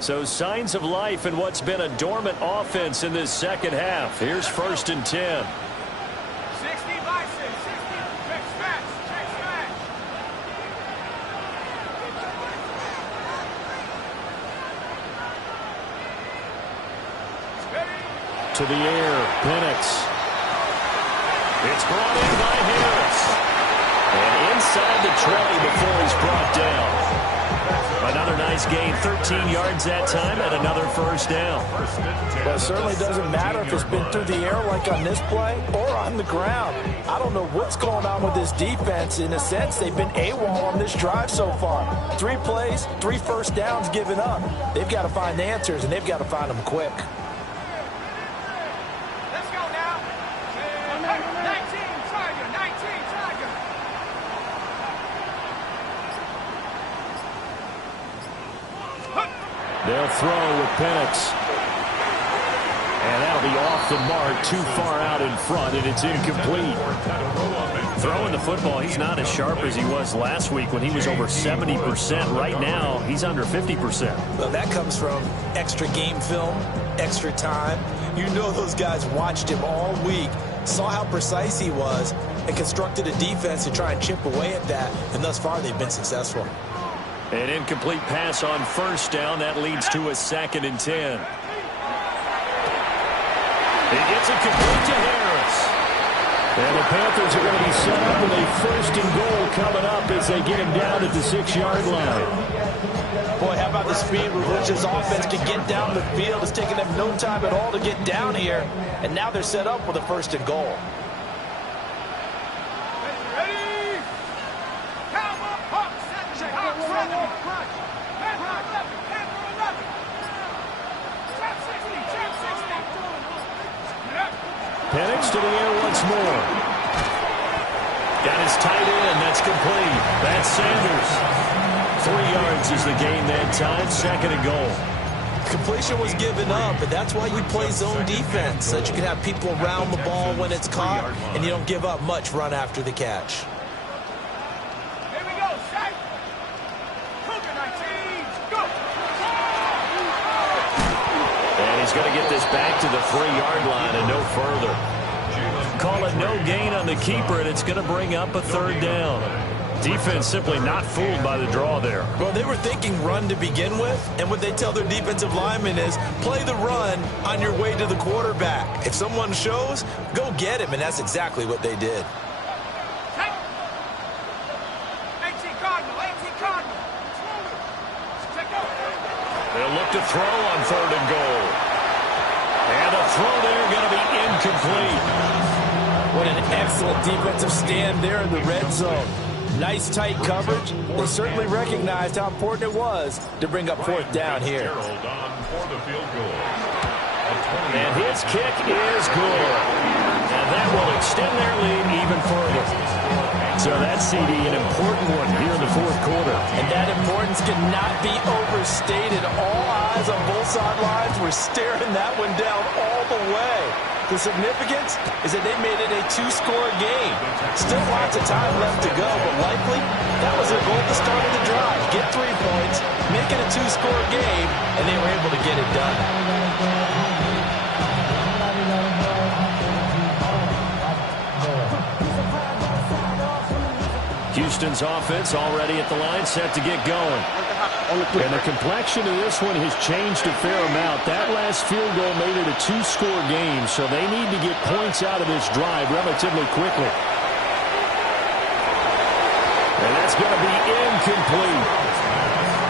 So signs of life in what's been a dormant offense in this second half. Here's 1st and 10. 60 by 6, 60. Check smash, check smash. To the air, Penix. It's brought in by Harris. And inside the 20 before he's brought down. Another nice gain, 13 yards that time, and another first down. Well, it certainly doesn't matter if it's been through the air like on this play or on the ground. I don't know what's going on with this defense. In a sense, they've been AWOL on this drive so far. 3 plays, 3 first downs given up. They've got to find answers, and they've got to find them quick. Let's go now. 19, Tiger, 19, Tiger. They'll throw with Penix. And that'll be off the mark, too far out in front, and it's incomplete. Throwing the football, he's not as sharp as he was last week when he was over 70%. Right now, he's under 50%. Well, that comes from extra game film, extra time. You know those guys watched him all week, saw how precise he was, and constructed a defense to try and chip away at that, and thus far they've been successful. An incomplete pass on first down. That leads to a 2nd and 10. He gets it complete to Harris. And the Panthers are going to be set up with a 1st and goal coming up as they get him down at the 6-yard line. Boy, how about the speed with which this offense can get down the field? It's taken them no time at all to get down here. And now they're set up with a 1st and goal. Penix to the air once more. Got his tight end. That's complete. That's Sanders. 3 yards is the gain that time. 2nd and goal. Completion was given up, but that's why you play zone defense, so that you can have people around the ball when it's caught, and you don't give up much run after the catch. Here we go, Shaq. Cougar 19, go. And he's going to get this back to the 3-yard line and no further. Call it no gain on the keeper, and it's going to bring up a 3rd down. Defense simply not fooled by the draw there. Well, they were thinking run to begin with, and what they tell their defensive linemen is play the run on your way to the quarterback. If someone shows, go get him, and that's exactly what they did. They'll look to throw on 3rd and goal. And a throw there going to be incomplete. What an excellent defensive stand there in the red zone. Nice tight coverage. They certainly recognized how important it was to bring up 4th down here. And his kick is good. And that will extend their lead even further. So that CD, an important one here in the 4th quarter. And that importance cannot be overstated. All eyes on both sidelines were staring that one down all the way. The significance is that they made it a 2-score game. Still lots of time left to go, but likely that was their goal at the start of the drive. Get 3 points, make it a 2-score game, and they were able to get it done. Houston's offense already at the line, set to get going. And the complexion of this one has changed a fair amount. That last field goal made it a 2-score game, so they need to get points out of this drive relatively quickly. And that's going to be incomplete.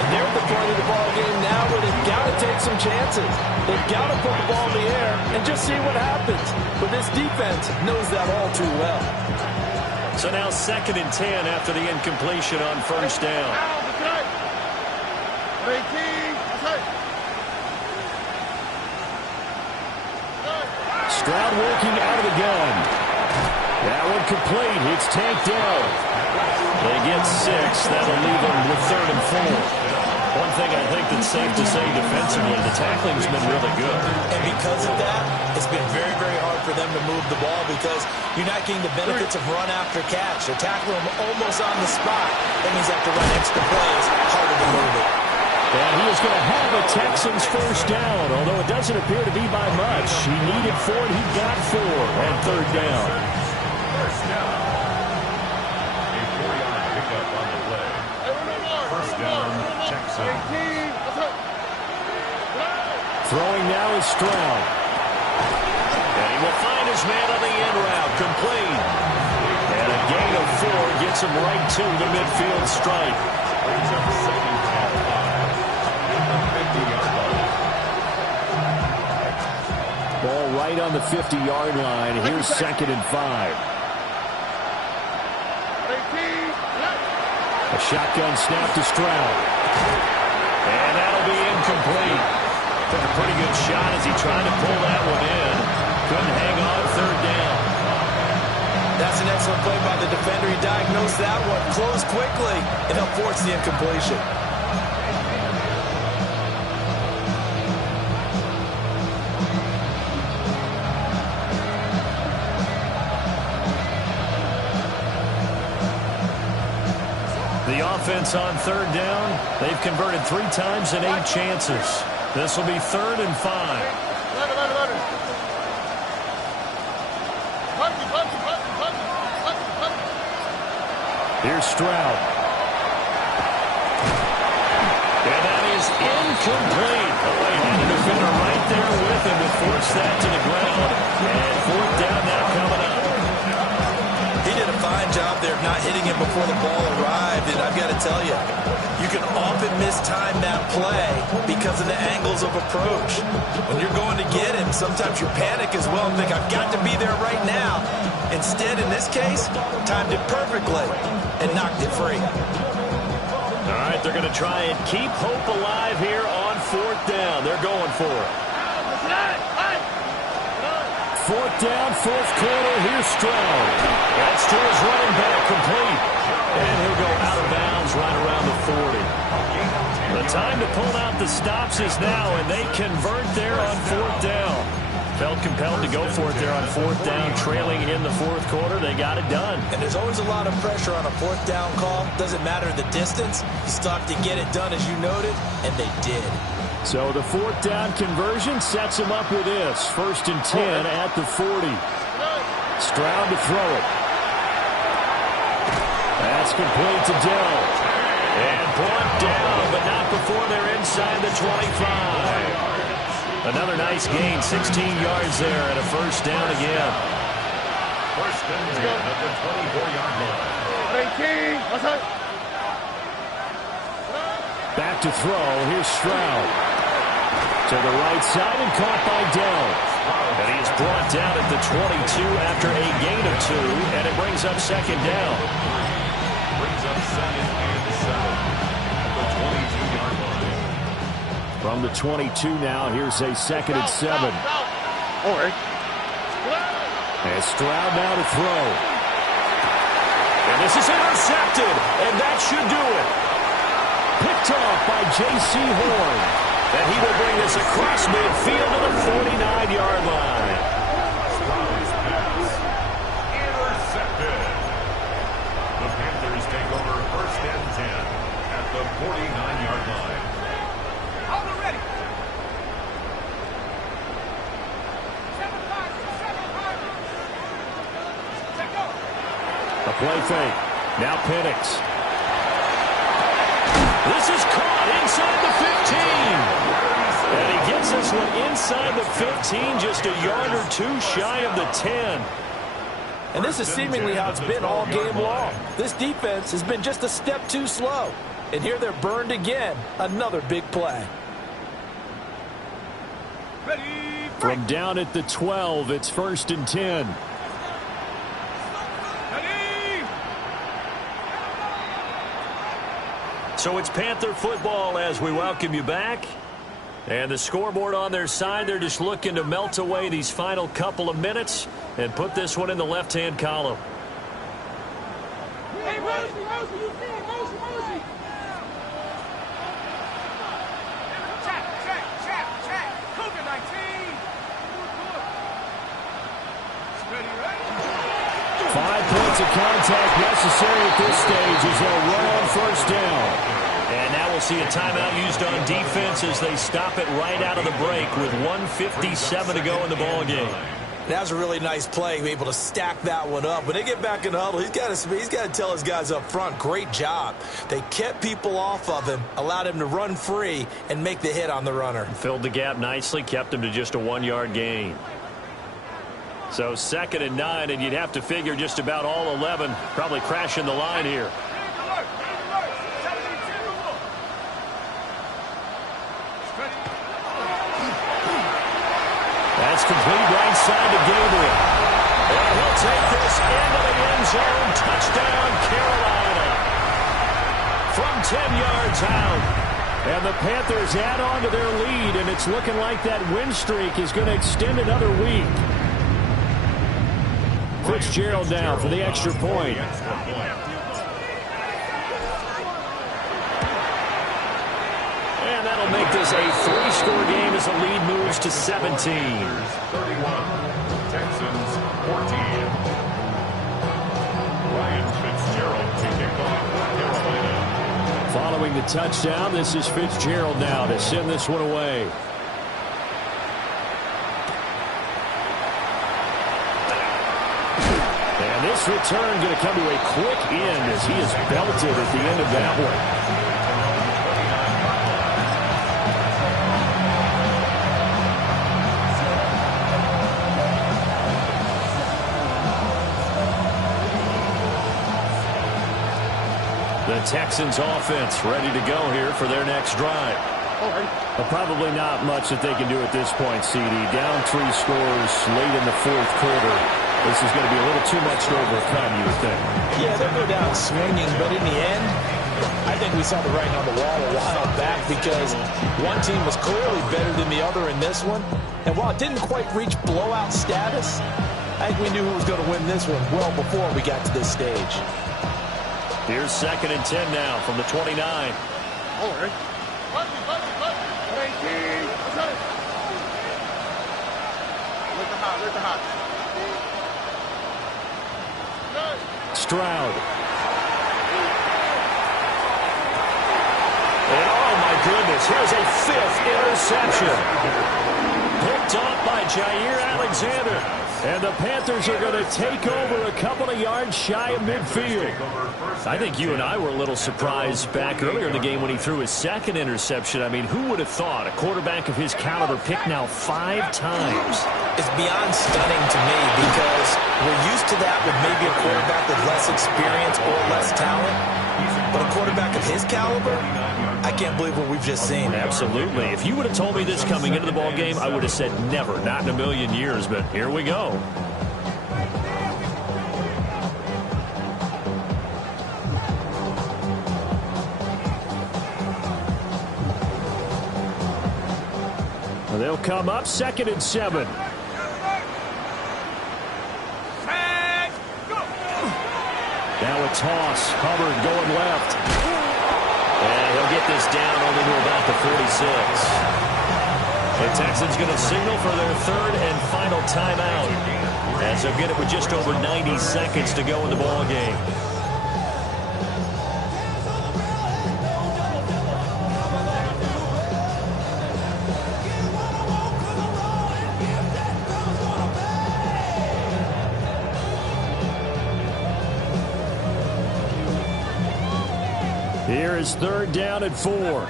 And they're at the point of the ball game now where they've got to take some chances. They've got to put the ball in the air and just see what happens. But this defense knows that all too well. So now 2nd and 10 after the incompletion on 1st down. Stroud working out of the gun. That one complete. It's tanked down. They get 6. That'll leave them with 3rd and 4. One thing I think that's safe to say defensively, the tackling's been really good. And because of that, it's been very, very hard for them to move the ball because you're not getting the benefits of run after catch. They're tackling them almost on the spot. That means they have to run extra plays, harder to move it. And he is going to have a Texans 1st down, although it doesn't appear to be by much. He needed 4, and he got 4 on 3rd down. 1st down. A 4-yard pickup on the play. 1st down, Texans. Throwing now is Stroud. And he will find his man on the end route, complete. And a gain of 4 gets him right to the midfield stripe. Brings up 2nd and 5 at the 50-yard line. Ball right on the 50-yard line. Here's 2nd and 5. A shotgun snap to Stroud. And that'll be incomplete. Took a pretty good shot as he tried to pull that one in. Couldn't hang on 3rd down. That's an excellent play by the defender. He diagnosed that one, closed quickly, and helped force the incompletion. The offense on 3rd down, they've converted 3 times in 8 chances. This will be 3rd and 5. Here's Stroud. And that is incomplete. Oh, he had a defender right there with him to force that to the ground. And 4th down now coming up. He did a fine job there of not hitting him before the ball arrived, and I've got to tell you, you can often mistime that play because of the angles of approach. When you're going to get him, sometimes you panic as well and think, I've got to be there right now. Instead, in this case, timed it perfectly and knocked it free. All right, they're going to try and keep hope alive here on 4th down. They're going for it. 4th down, 4th quarter. Here's Stroud. That's to his running back, complete. And he'll go out of bounds right around the 40. The time to pull out the stops is now, and they convert there on 4th down. Felt compelled to go for it there on 4th down, trailing in the 4th quarter. They got it done. And there's always a lot of pressure on a 4th down call. Doesn't matter the distance. You still have to get it done, as you noted, and they did. So the 4th down conversion sets him up with this. 1st and 10 at the 40. Stroud to throw it. That's complete to Dell. And brought down, but not before they're inside the 25. Another nice gain, 16 yards there, and a 1st down again. 1st and 10 at the 24-yard line. Back to throw. Here's Stroud. To the right side and caught by Dell. And he is brought down at the 22 after a gain of 2, and it brings up second down. Brings up second and 7 at the 22-yard line. From the 22 now, here's a second and 7. All right. And Stroud now to throw. And this is intercepted, and that should do it. Picked off by J.C. Horn. And he will bring this across midfield to the 49-yard line. Stroud's pass intercepted. The Panthers take over first and 10 at the 49-yard line. Hold it ready. 7-5. Check go. A play fake. Now Penix. This is caught inside the 15. And he gets this one inside the 15, just a yard or 2 shy of the 10. And this is seemingly how it's been all game long. This defense has been just a step too slow. And here they're burned again. Another big play. Ready. From down at the 12, it's first and 10. Ready. So it's Panther football as we welcome you back. And the scoreboard on their side, they're just looking to melt away these final couple of minutes and put this one in the left-hand column. Hey, Rosie, you see it. Rosie. Check. Cougar 19. Ready. 5 points of contact necessary at this stage as they'll run on first down. And now we'll see a timeout used on defense as they stop it right out of the break with 1:57 to go in the ball game. That was a really nice play, to be able to stack that one up. When they get back in the huddle, he's got to tell his guys up front, great job. They kept people off of him, allowed him to run free, and make the hit on the runner. Filled the gap nicely, kept him to just a 1-yard gain. So 2nd and 9, and you'd have to figure just about all 11 probably crashing the line here. That's complete right side to Gabriel. And he'll take this into the end zone. Touchdown, Carolina. From 10 yards out. And the Panthers add on to their lead, and it's looking like that win streak is going to extend another week. Fitzgerald now for the extra point. And that'll make this a 3-score game as the lead moves to 17. 31, Texans 14. Ryan Fitzgerald to kick off Carolina. Following the touchdown, this is Fitzgerald now to send this one away. And this return going to come to a quick end as he is belted at the end of that one. The Texans offense ready to go here for their next drive. Well, probably not much that they can do at this point, CD. Down 3 scores late in the 4th quarter. This is going to be a little too much to overcome, you would think. Yeah, they'll go down swinging, but in the end, I think we saw the writing on the wall a while back because one team was clearly better than the other in this one. And while it didn't quite reach blowout status, I think we knew who was going to win this one well before we got to this stage. Here's 2nd and 10 now from the 29. All right. Let the hot. Stroud. And oh my goodness, here's a 5th interception. Picked off by Jair Alexander. And the Panthers are going to take over a couple of yards shy of midfield. I think you and I were a little surprised back earlier in the game when he threw his 2nd interception. I mean, who would have thought a quarterback of his caliber picked now 5 times? It's beyond stunning to me because we're used to that with maybe a quarterback with less experience or less talent. But a quarterback of his caliber, I can't believe what we've just seen. Absolutely. If you would have told me this coming into the ball game, I would have said never, not in a million years. But here we go. They'll come up 2nd and 7. Now a toss. Hubbard going left. And he'll get this down only to about the 46. The Texans going to signal for their 3rd and final timeout, as they'll get it with just over 90 seconds to go in the ball game. Here is 3rd down and 4. Ready?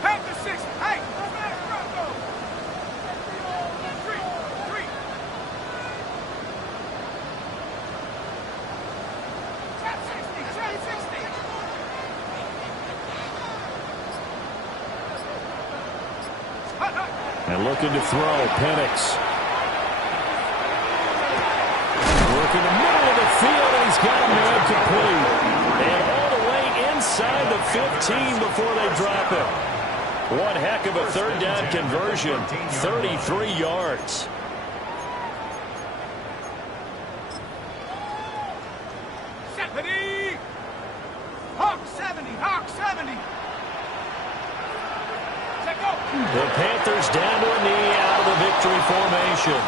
Pack the 6. Hey, go back, Bronco. 3. Trap 60. And looking to throw, Penix. Working the middle of the field, and he's got a man complete. And all the way inside the 15 before they drop him. One heck of a 3rd down conversion, 33 yards. Ready? Hawk 70. Check go. The Panthers down to a knee out of the victory formation.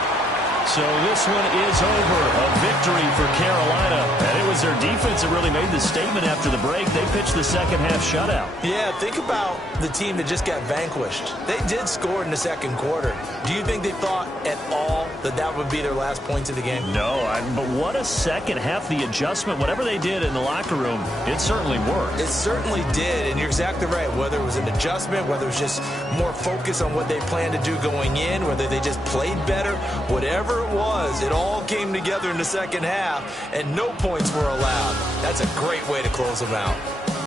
So this one is over. A victory for Carolina. And it was their defense that really made the statement after the break. They pitched the second half shutout. Yeah, think about the team that just got vanquished. They did score in the 2nd quarter. Do you think they thought at all that that would be their last points of the game? No, but what a second half. The adjustment, whatever they did in the locker room, it certainly worked. It certainly did, and you're exactly right. Whether it was an adjustment, whether it was just more focus on what they planned to do going in, whether they just played better, whatever it was, it all came together in the second half, and no points were allowed. That's a great way to close them out.